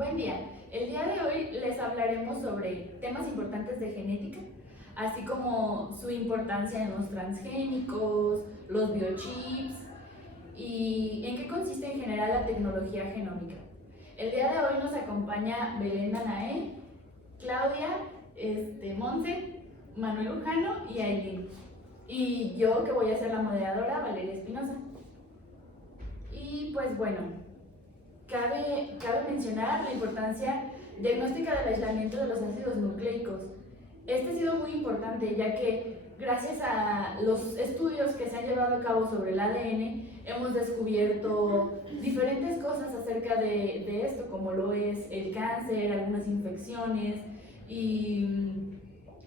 Buen día. El día de hoy les hablaremos sobre temas importantes de genética, así como su importancia en los transgénicos, los biochips y en qué consiste en general la tecnología genómica. El día de hoy nos acompaña Belén Danae, Claudia, Monse, Manuel Lujano y Aileen. Y yo, que voy a ser la moderadora, Valeria Espinosa. Y pues bueno, cabe mencionar la importancia diagnóstica del aislamiento de los ácidos nucleicos. Este ha sido muy importante, ya que gracias a los estudios que se han llevado a cabo sobre el ADN hemos descubierto diferentes cosas acerca de esto, como lo es el cáncer, algunas infecciones y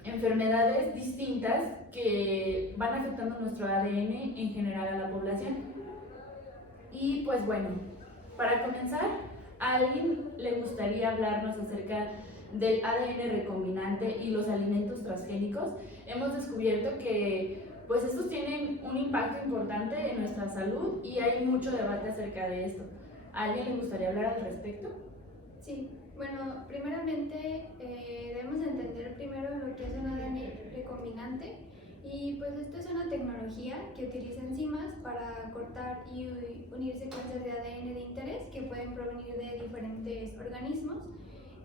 enfermedades distintas que van afectando nuestro ADN en general a la población. Y pues bueno, para comenzar, ¿a alguien le gustaría hablarnos acerca del ADN recombinante y los alimentos transgénicos? Hemos descubierto que pues estos tienen un impacto importante en nuestra salud y hay mucho debate acerca de esto. ¿A alguien le gustaría hablar al respecto? Sí, bueno, primeramente debemos entender primero lo que es un ADN recombinante y pues esto es una tecnología que utiliza enzimas para cortar y unir secuencias de ADN de interés que pueden provenir de diferentes organismos,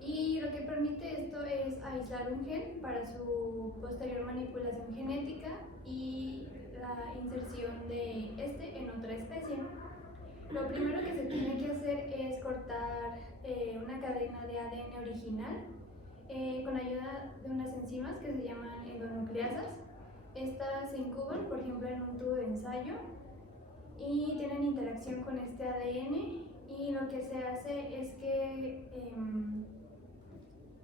y lo que permite esto es aislar un gen para su posterior manipulación genética y la inserción de este en otra especie. Lo primero que se tiene que hacer es cortar una cadena de ADN original con ayuda de unas enzimas que se llaman endonucleasas. Estas se incuban, por ejemplo, en un tubo de ensayo y tienen interacción con este ADN, y lo que se hace es que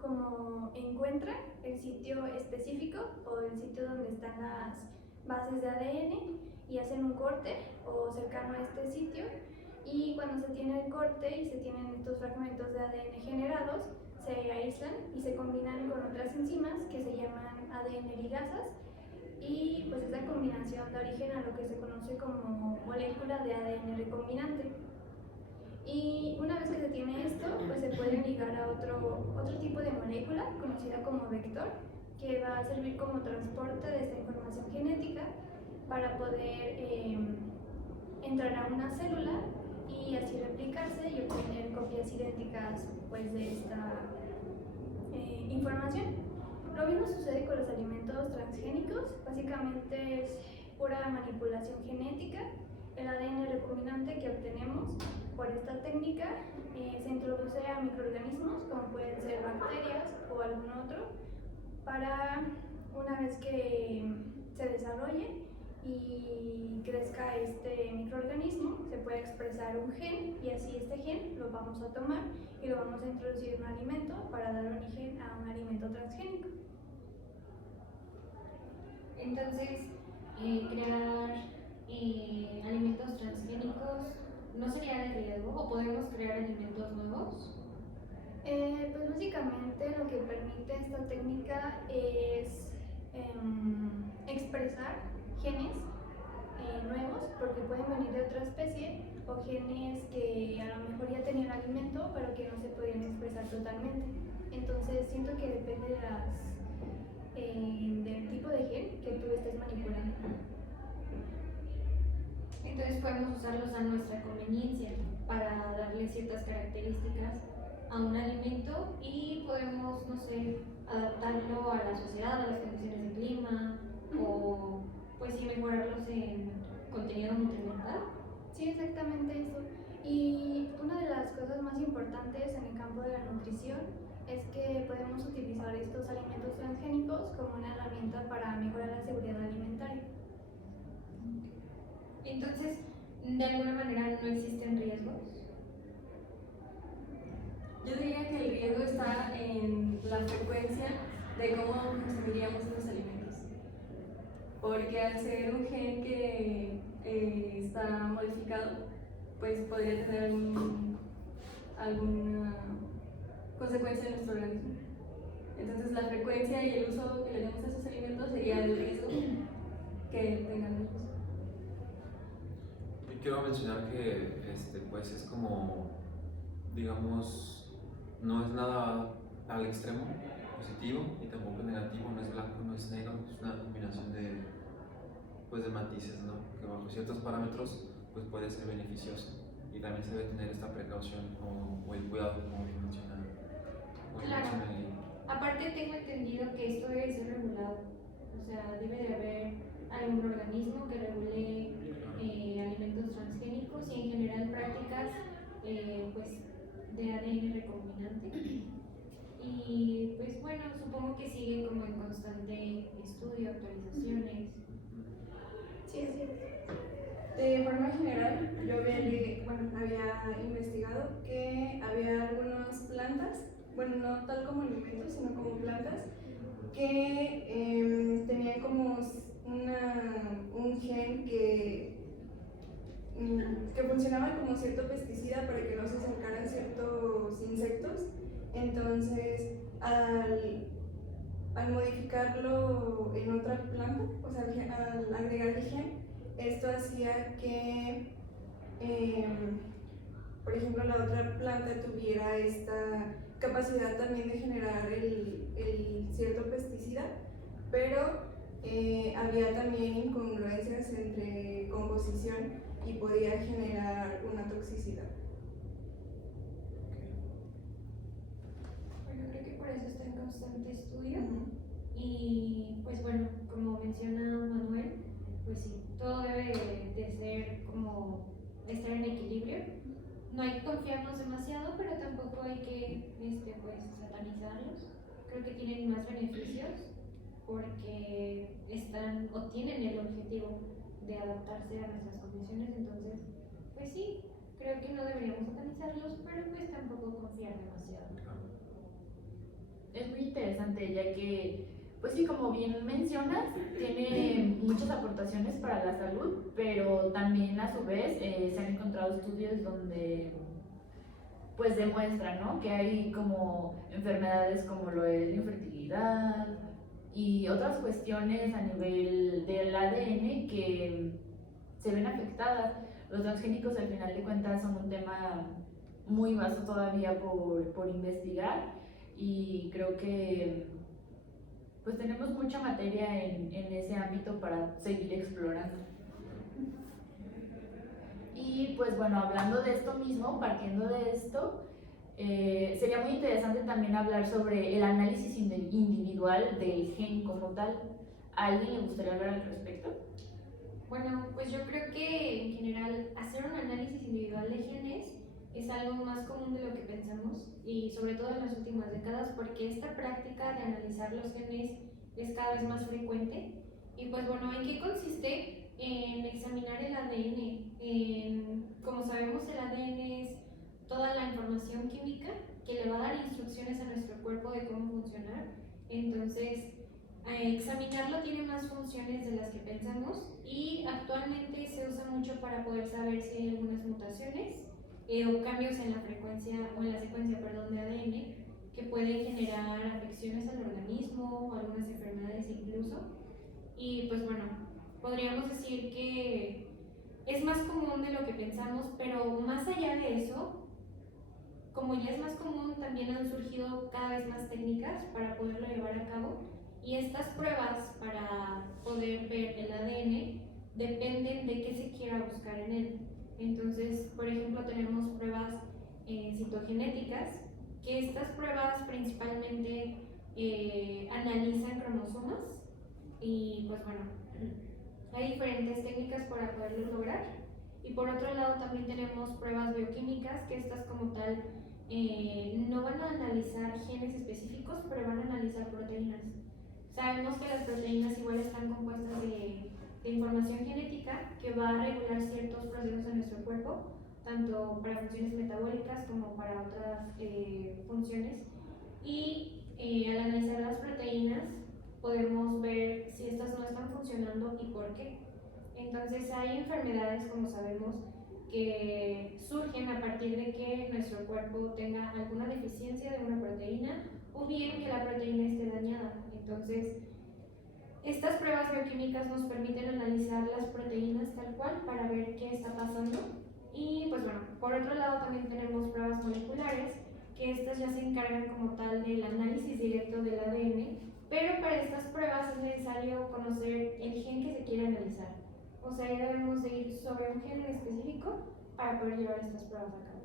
como encuentran el sitio específico o el sitio donde están las bases de ADN y hacen un corte o cercano a este sitio, y cuando se tiene el corte y se tienen estos fragmentos de ADN generados, se aíslan y se combinan con otras enzimas que se llaman ADN ligasas, y pues esta combinación da origen a lo que se conoce como molécula de ADN recombinante. Y una vez que se tiene esto, pues se puede ligar a otro tipo de molécula conocida como vector, que va a servir como transporte de esta información genética para poder entrar a una célula y así replicarse y obtener copias idénticas pues de esta información. Lo mismo sucede con los alimentos transgénicos. Básicamente es pura manipulación genética. El ADN recombinante que obtenemos por esta técnica se introduce a microorganismos, como pueden ser bacterias o algún otro, para una vez que se desarrolle y crezca este microorganismo, se puede expresar un gen, y así este gen lo vamos a tomar y lo vamos a introducir en un alimento para dar origen a un alimento transgénico. Entonces, crear alimentos transgénicos no sería de riesgo, o podemos crear alimentos nuevos. Pues básicamente lo que permite esta técnica es expresar genes nuevos, porque pueden venir de otra especie, o genes que a lo mejor ya tenían alimento pero que no se podían expresar totalmente. Entonces siento que depende del tipo de gen que tú estés manipulando. Entonces podemos usarlos a nuestra conveniencia para darle ciertas características a un alimento, y podemos, no sé, adaptarlo a la sociedad, a las condiciones de clima, o pues sí mejorarlos en contenido nutrimental. Sí, exactamente eso. Y una de las cosas más importantes en el campo de la nutrición es que podemos utilizar estos alimentos transgénicos como una herramienta para mejorar la seguridad alimentaria. Entonces, de alguna manera no existen riesgos. Yo diría que el riesgo está en la frecuencia de cómo consumiríamos esos alimentos. Porque al ser un gen que está modificado, pues podría tener alguna consecuencia en nuestro organismo. Entonces la frecuencia y el uso que le demos a esos alimentos sería el riesgo que tengan ellos. Y quiero mencionar que pues es como, digamos, no es nada al extremo positivo y tampoco negativo, no es blanco, no es negro, es una combinación de, pues, de matices, ¿no? Que bajo ciertos parámetros pues puede ser beneficioso y también se debe tener esta precaución o el cuidado como menciona, Claro. menciona el libro. Aparte tengo entendido que esto debe ser regulado, o sea, debe de haber algún organismo que regule alimentos transgénicos y en general prácticas pues de ADN recombinante. Y pues bueno, supongo que sigue como en constante estudio, actualizaciones. Sí, así es. De forma general, yo había investigado que había algunas plantas, bueno, no tal como alimentos, sino como plantas, que tenían como un gen que funcionaba como cierto pesticida para que no se acercaran ciertos insectos. Entonces, al modificarlo en otra planta, o sea, al agregar el gen, esto hacía que, por ejemplo, la otra planta tuviera esta capacidad también de generar el cierto pesticida, pero había también incongruencias entre composición y podía generar una toxicidad. Bueno, creo que por eso está en constante estudio. Y pues bueno, como menciona Manuel, pues sí, todo debe de ser como estar en equilibrio. No hay que confiarnos demasiado, pero tampoco hay que pues satanizarlos. Creo que tienen más beneficios porque están o tienen el objetivo de adaptarse a nuestras condiciones. Entonces, pues sí, creo que no deberíamos satanizarlos, pero pues tampoco confiar demasiado. Es muy interesante, ya que, pues sí, como bien mencionas, tiene muchas aportaciones para la salud, pero también a su vez se han encontrado estudios donde pues demuestran, ¿no?, que hay como enfermedades como lo es la infertilidad y otras cuestiones a nivel del ADN que se ven afectadas. Los transgénicos al final de cuentas son un tema muy vasto todavía por investigar y creo que pues tenemos mucha materia en ese ámbito para seguir explorando. Y pues bueno, hablando de esto mismo, partiendo de esto, sería muy interesante también hablar sobre el análisis individual del gen como tal. ¿A alguien le gustaría hablar al respecto? Bueno, pues yo creo que en general hacer un análisis individual de genes es algo más común de lo que pensamos y sobre todo en las últimas décadas porque esta práctica de analizar los genes es cada vez más frecuente. Y pues bueno, ¿en qué consiste? En examinar el ADN. Como sabemos, el ADN es toda la información química que le va a dar instrucciones a nuestro cuerpo de cómo funcionar. Entonces, examinarlo tiene más funciones de las que pensamos y actualmente se usa mucho para poder saber si hay algunas mutaciones o cambios en la frecuencia o en la secuencia, de ADN que pueden generar afecciones al organismo o algunas enfermedades incluso. Y pues bueno, podríamos decir que es más común de lo que pensamos, pero más allá de eso, como ya es más común, también han surgido cada vez más técnicas para poderlo llevar a cabo y estas pruebas para poder ver el ADN dependen de qué se quiera buscar en él. Entonces, por ejemplo, tenemos pruebas citogenéticas, que estas pruebas principalmente analizan cromosomas y pues bueno, hay diferentes técnicas para poderlo lograr. Y por otro lado también tenemos pruebas bioquímicas, que estas como tal no van a analizar genes específicos, pero van a analizar proteínas. Sabemos que las proteínas igual están compuestas de información genética que va a regular ciertos procesos en nuestro cuerpo, tanto para funciones metabólicas como para otras funciones. Y al analizar las proteínas podemos ver si estas no están funcionando y por qué. Entonces hay enfermedades, como sabemos, que surgen a partir de que nuestro cuerpo tenga alguna deficiencia de una proteína o bien que la proteína esté dañada. Entonces, estas pruebas bioquímicas nos permiten analizar las proteínas tal cual para ver qué está pasando. Y pues bueno, por otro lado también tenemos pruebas moleculares que estas ya se encargan como tal del análisis directo del ADN, pero para estas pruebas es necesario conocer el gen que se quiere analizar. O sea, ahí debemos de ir sobre un gen en específico para poder llevar estas pruebas a cabo.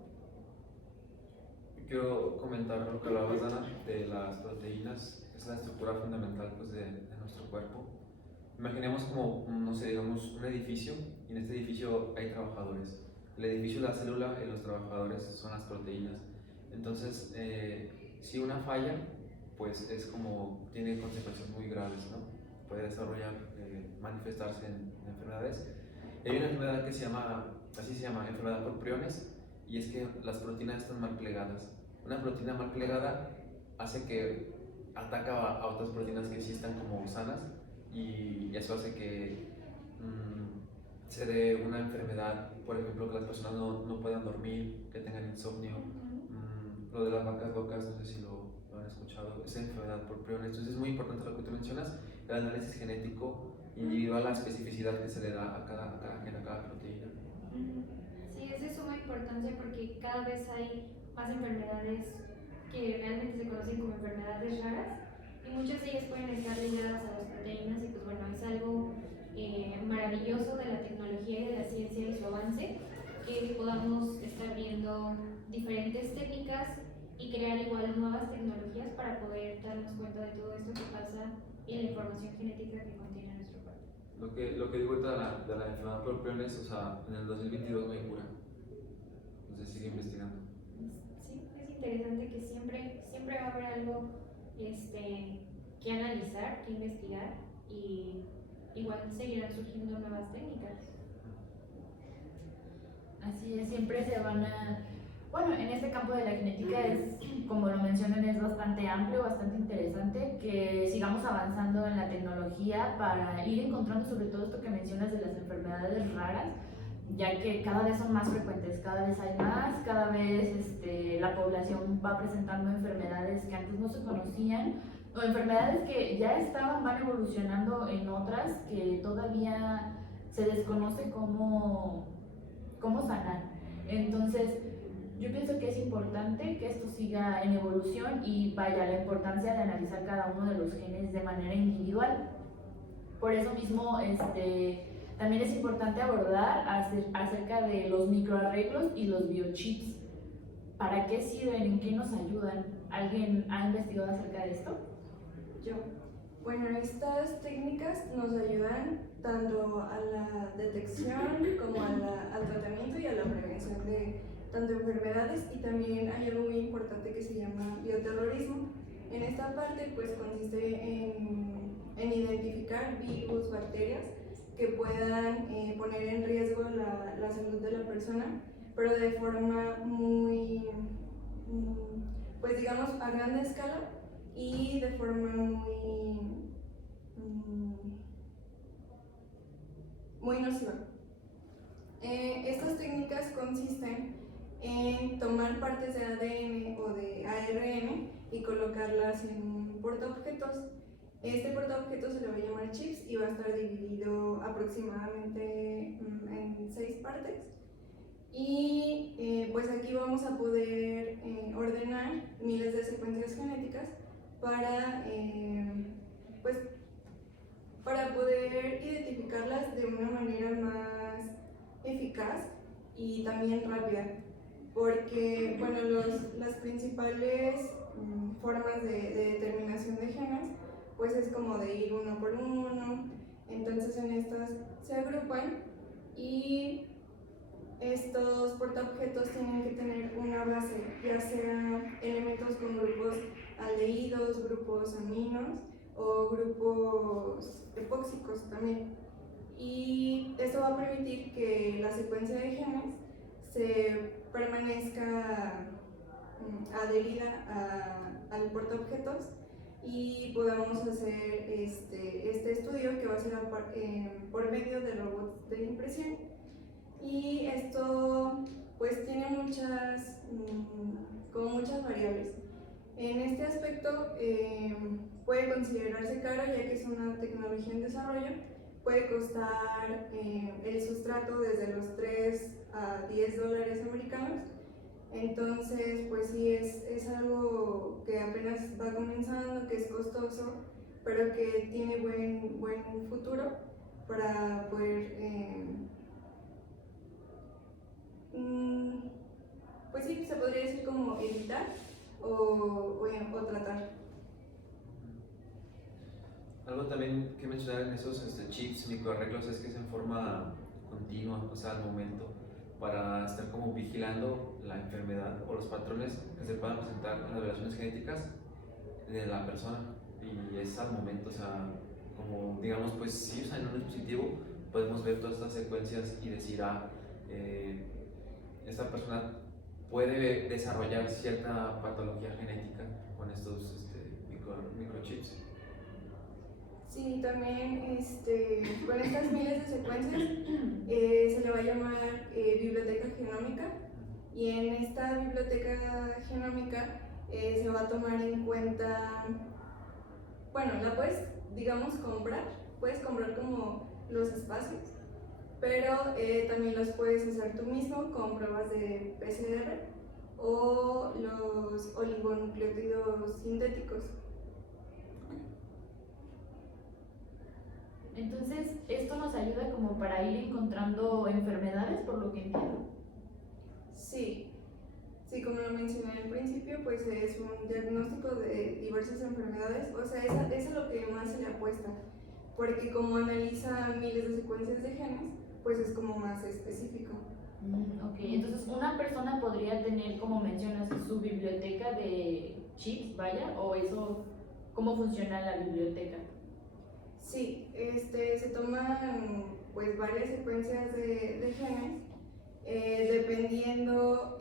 Quiero comentar lo que hablabas, Dana, de las proteínas. Es la estructura fundamental pues, de nuestro cuerpo. Imaginemos como, no sé, digamos, un edificio, y en este edificio hay trabajadores. El edificio es la célula y los trabajadores son las proteínas. Entonces, si una falla, pues es como, tiene consecuencias muy graves, ¿no? Puede desarrollar, manifestarse en enfermedades. Hay una enfermedad que se llama, así se llama, enfermedad por priones, y es que las proteínas están mal plegadas. Una proteína mal plegada hace que ataca a otras proteínas que sí están como sanas, y eso hace que se dé una enfermedad, por ejemplo, que las personas no puedan dormir, que tengan insomnio. Lo de las vacas locas, no sé si lo han escuchado, es enfermedad por priones. Entonces es muy importante lo que tú mencionas, el análisis genético individual, la especificidad que se le da a cada gen, a cada proteína. Sí, es de suma importancia porque cada vez hay más enfermedades que realmente se conocen como enfermedades raras y muchas de ellas pueden estar ligadas a las proteínas y pues bueno, es algo maravilloso de la tecnología y de la ciencia y su avance, que podamos estar viendo diferentes técnicas y crear igual nuevas tecnologías para poder darnos cuenta de todo esto que pasa y la información genética que contiene nuestro cuerpo. Lo que digo ahorita de la enfermedad por priones, o sea, en el 2022 no hay cura. Entonces sigue investigando. Sí, es interesante que siempre va a haber algo que analizar, que investigar y igual seguirán surgiendo nuevas técnicas. Así es, siempre se van a... Bueno, en este campo de la genética es, como lo mencionan, es bastante amplio, bastante interesante, que sigamos avanzando en la tecnología para ir encontrando sobre todo esto que mencionas de las enfermedades raras, ya que cada vez son más frecuentes, cada vez hay más, cada vez la población va presentando enfermedades que antes no se conocían, o enfermedades que ya estaban, van evolucionando en otras que todavía se desconoce cómo sanar. Entonces, yo pienso que es importante que esto siga en evolución y vaya la importancia de analizar cada uno de los genes de manera individual. Por eso mismo, también es importante abordar acerca de los microarreglos y los biochips. ¿Para qué sirven? ¿En qué nos ayudan? ¿Alguien ha investigado acerca de esto? Yo. Bueno, estas técnicas nos ayudan tanto a la detección como al tratamiento y a la prevención de tanto enfermedades, y también hay algo muy importante que se llama bioterrorismo. En esta parte pues consiste en identificar virus, bacterias que puedan poner en riesgo la salud de la persona, pero de forma muy, pues digamos, a gran escala y de forma muy nociva. Estas técnicas consisten en tomar partes de ADN o de ARN y colocarlas en un portaobjetos. Este portaobjetos se le va a llamar chips y va a estar dividido aproximadamente en 6 partes. Y pues aquí vamos a poder ordenar miles de secuencias genéticas para poder identificarlas de una manera más eficaz y también rápida, porque bueno, las principales formas de determinación de genes pues es como de ir uno por uno. Entonces en estas se agrupan y estos portaobjetos tienen que tener una base, ya sea elementos con grupos aldehídos, grupos aminos o grupos epóxicos también. Y esto va a permitir que la secuencia de genes se permanezca adherida al portaobjetos y podamos hacer este estudio, que va a ser por medio de robots de impresión. Y esto pues tiene muchas variables. En este aspecto puede considerarse caro, ya que es una tecnología en desarrollo. Puede costar el sustrato desde los 3 a $10 americanos, Entonces, pues sí, es algo que apenas va comenzando, que es costoso, pero que tiene buen futuro para poder, pues sí, se podría decir como evitar o tratar. Algo también que mencionar en esos chips, microarreglos, es que es en forma continua, o sea, al momento, para estar como vigilando la enfermedad o los patrones que se puedan presentar en las variaciones genéticas de la persona. Y es al momento, o sea, como digamos, pues sí, o sea, en un dispositivo podemos ver todas estas secuencias y decir, esta persona puede desarrollar cierta patología genética con estos microchips. Sí, también con estas miles de secuencias se le va a llamar biblioteca genómica, y en esta biblioteca genómica se va a tomar en cuenta, bueno, la puedes, digamos, puedes comprar como los espacios, pero también los puedes hacer tú mismo con pruebas de PCR o los oligonucleótidos sintéticos. Entonces, esto nos ayuda como para ir encontrando enfermedades, por lo que entiendo. Sí, como lo mencioné al principio, pues es un diagnóstico de diversas enfermedades, o sea, es a lo que más se le apuesta, porque como analiza miles de secuencias de genes, pues es como más específico. Ok, entonces una persona podría tener, como mencionas, su biblioteca de chips, vaya, o eso, ¿cómo funciona la biblioteca? Sí, se toman pues varias secuencias de genes, dependiendo,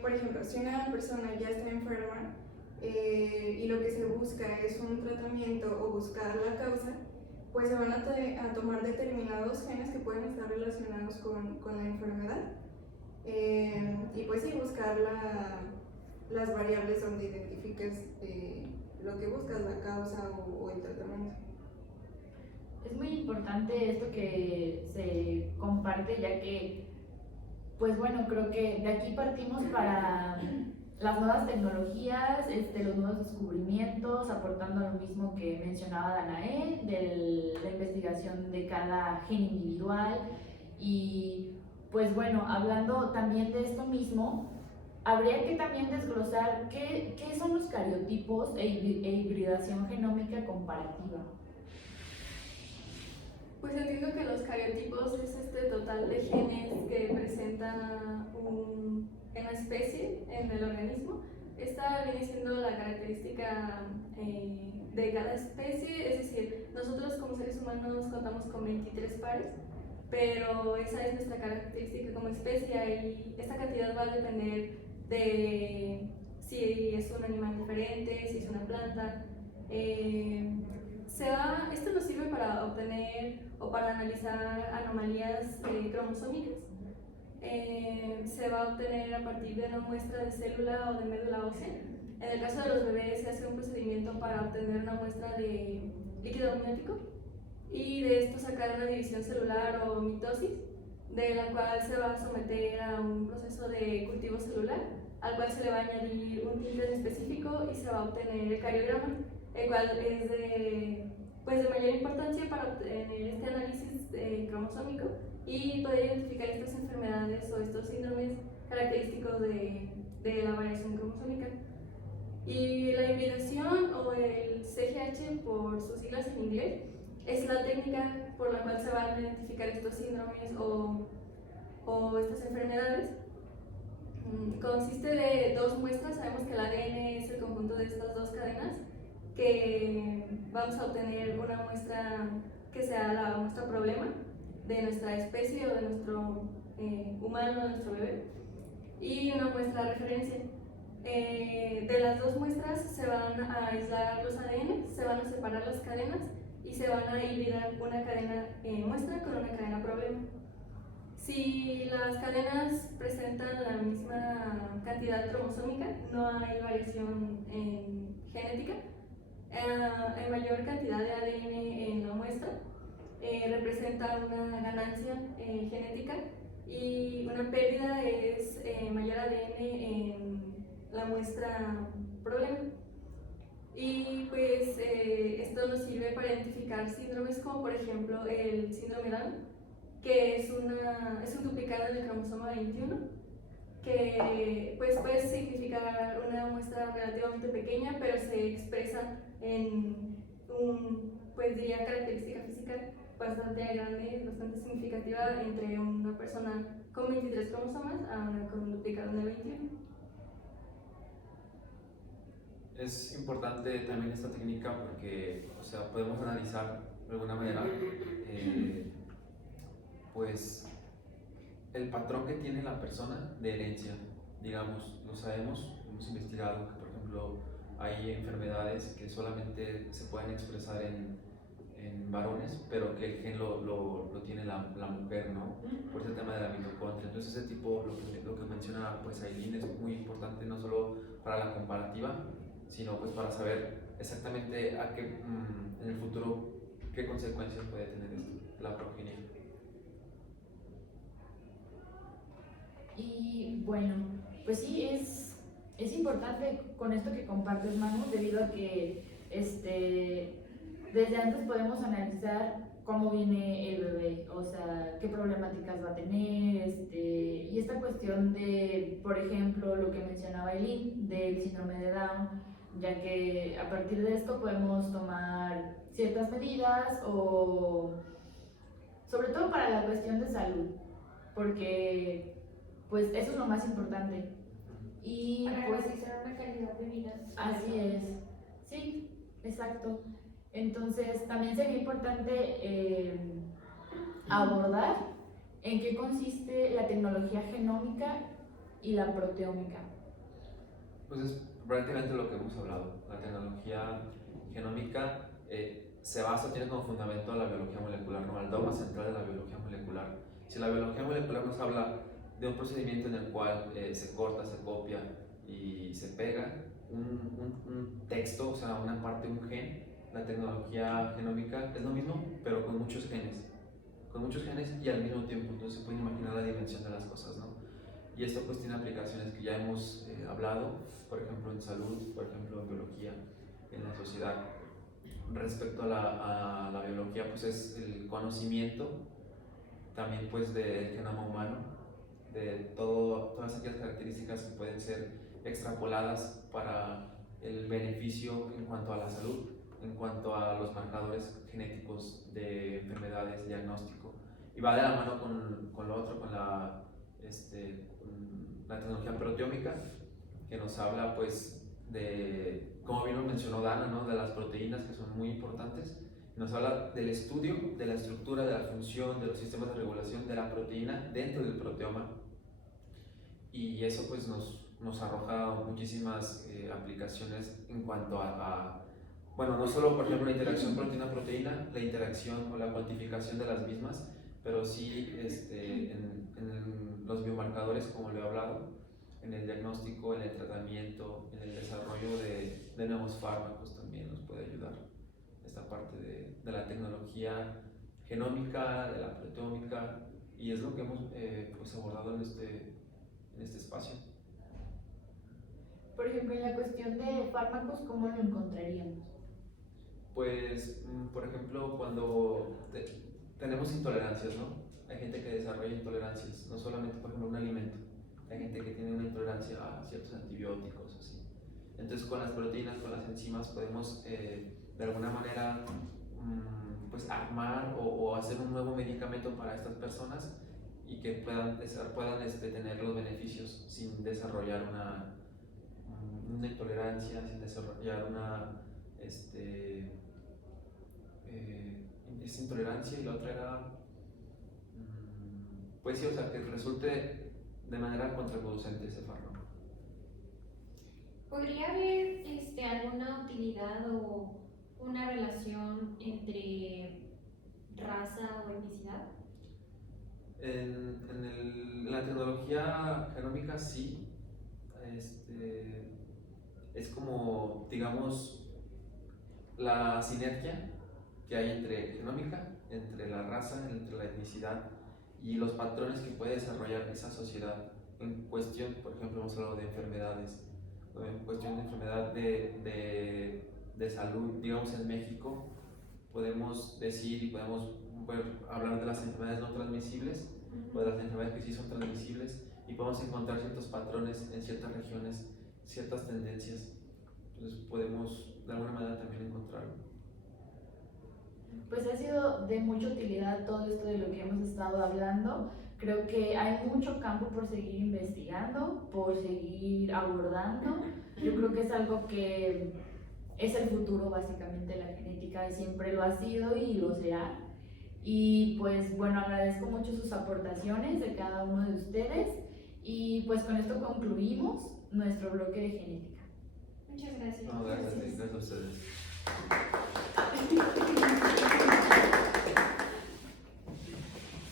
por ejemplo, si una persona ya está enferma y lo que se busca es un tratamiento o buscar la causa, pues se van a tomar determinados genes que pueden estar relacionados con la enfermedad, y pues sí, buscar las variables donde identifiques lo que buscas, la causa o el tratamiento. Es muy importante esto que se comparte, ya que, pues bueno, creo que de aquí partimos para las nuevas tecnologías, los nuevos descubrimientos, aportando a lo mismo que mencionaba Danae, de la investigación de cada gen individual. Y pues bueno, hablando también de esto mismo, habría que también desglosar qué son los cariotipos e hibridación genómica comparativa. Pues entiendo que los cariotipos es este total de genes que presenta una especie en el organismo. Esta viene siendo la característica de cada especie, es decir, nosotros como seres humanos contamos con 23 pares, pero esa es nuestra característica como especie y esta cantidad va a depender de si es un animal diferente, si es una planta. Esto nos sirve para obtener o para analizar anomalías cromosómicas. Se va a obtener a partir de una muestra de célula o de médula ósea. En el caso de los bebés se hace un procedimiento para obtener una muestra de líquido amniótico y de esto sacar una división celular o mitosis, de la cual se va a someter a un proceso de cultivo celular, al cual se le va a añadir un tinte específico y se va a obtener el cariograma, el cual es de mayor importancia para obtener este análisis cromosómico y poder identificar estas enfermedades o estos síndromes característicos de la variación cromosómica. Y la hibridación o el CGH por sus siglas en inglés es la técnica por la cual se van a identificar estos síndromes o estas enfermedades. Consiste de dos muestras. Sabemos que el ADN es el conjunto de estas dos cadenas, que vamos a obtener una muestra que sea la muestra problema de nuestra especie o de nuestro humano, de nuestro bebé, y una muestra referencia. De las dos muestras se van a aislar los ADN, se van a separar las cadenas y se van a hibridar una cadena muestra con una cadena problema. Si las cadenas presentan la misma cantidad cromosómica, no hay variación genética. En mayor cantidad de ADN en la muestra representa una ganancia genética, y una pérdida es mayor ADN en la muestra problema. Y pues esto nos sirve para identificar síndromes como por ejemplo el síndrome Down, que es un duplicado del cromosoma 21, que pues puede significar una muestra relativamente pequeña, pero se expresa en pues diría, característica física bastante grande, bastante significativa entre una persona con 23 cromosomas a una con un duplicado de 21. Es importante también esta técnica porque, o sea, podemos analizar de alguna manera, pues, el patrón que tiene la persona de herencia. Digamos, lo sabemos, hemos investigado que, por ejemplo, hay enfermedades que solamente se pueden expresar en varones, pero que el gen lo tiene la mujer, ¿no? Por ese tema de la mitocondria. Entonces, ese tipo, lo que menciona pues Aileen, es muy importante no solo para la comparativa, sino pues para saber exactamente en el futuro qué consecuencias puede tener esto, la progenie. Y bueno, pues sí, es importante con esto que compartes, Manu, debido a que desde antes podemos analizar cómo viene el bebé, o sea, qué problemáticas va a tener, y esta cuestión de, por ejemplo, lo que mencionaba Eileen, del síndrome de Down, ya que a partir de esto podemos tomar ciertas medidas o sobre todo para la cuestión de salud, porque pues eso es lo más importante. Y Para pues garantizar una calidad de vida. así es, sí, exacto. Entonces también sería importante abordar en qué consiste la tecnología genómica y la proteómica. Pues es prácticamente lo que hemos hablado. La tecnología genómica se basa, tiene como fundamento la biología molecular, ¿no? El dogma central de la biología molecular. Si la biología molecular nos habla de un procedimiento en el cual se corta, se copia y se pega un texto, o sea, una parte, un gen, la tecnología genómica es lo mismo, pero con muchos genes y al mismo tiempo. Entonces se pueden imaginar la dimensión de las cosas, ¿no? Y esto pues tiene aplicaciones que ya hemos hablado, por ejemplo en salud, por ejemplo en biología, en la sociedad. Respecto a la biología, pues es el conocimiento también pues del genoma humano, de todas aquellas características que pueden ser extrapoladas para el beneficio en cuanto a la salud, en cuanto a los marcadores genéticos de enfermedades, diagnóstico. Y va de la mano con lo otro, con la tecnología proteómica, que nos habla pues de, como bien lo mencionó Dana, ¿no? De las proteínas, que son muy importantes. Nos habla del estudio de la estructura, de la función, de los sistemas de regulación de la proteína dentro del proteoma, y eso pues nos arroja muchísimas aplicaciones en cuanto bueno, no solo por ejemplo la interacción proteína-proteína, la interacción o la cuantificación de las mismas, pero sí en los biomarcadores, como lo he hablado, en el diagnóstico, en el tratamiento, en el desarrollo de nuevos fármacos también nos puede ayudar esta parte de la tecnología genómica, de la proteómica, y es lo que hemos pues abordado en este espacio. Por ejemplo, en la cuestión de fármacos, ¿cómo lo encontraríamos? Pues, por ejemplo, cuando tenemos intolerancias, ¿no? Hay gente que desarrolla intolerancias, no solamente, por ejemplo, a un alimento. Hay gente que tiene una intolerancia a ciertos antibióticos, así. Entonces, con las proteínas, con las enzimas, podemos de alguna manera pues armar o hacer un nuevo medicamento para estas personas y que puedan tener los beneficios sin desarrollar una intolerancia, sin desarrollar esa intolerancia. Y la otra era pues sí, o sea, que resulte de manera contraproducente ese fármaco. ¿Podría haber alguna utilidad o una relación entre raza o etnicidad? En la tecnología genómica sí, es como, digamos, la sinergia que hay entre genómica, entre la raza, entre la etnicidad y los patrones que puede desarrollar esa sociedad en cuestión, por ejemplo, hemos hablado de enfermedades, en cuestión de enfermedad de salud, digamos en México, podemos decir y podemos hablar de las enfermedades no transmisibles o de las enfermedades que sí son transmisibles y podemos encontrar ciertos patrones en ciertas regiones, ciertas tendencias, entonces podemos de alguna manera también encontrarlo. Pues ha sido de mucha utilidad todo esto de lo que hemos estado hablando. Creo que hay mucho campo por seguir investigando, por seguir abordando. Yo creo que es algo que es el futuro básicamente de la genética, y siempre lo ha sido y lo será. Y pues bueno, agradezco mucho sus aportaciones de cada uno de ustedes y pues con esto concluimos nuestro bloque de genética. Muchas gracias. No, gracias a ustedes.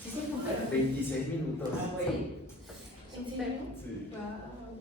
¿Sí se juntaron? 26 minutos. Ah, güey. Sí. Wow.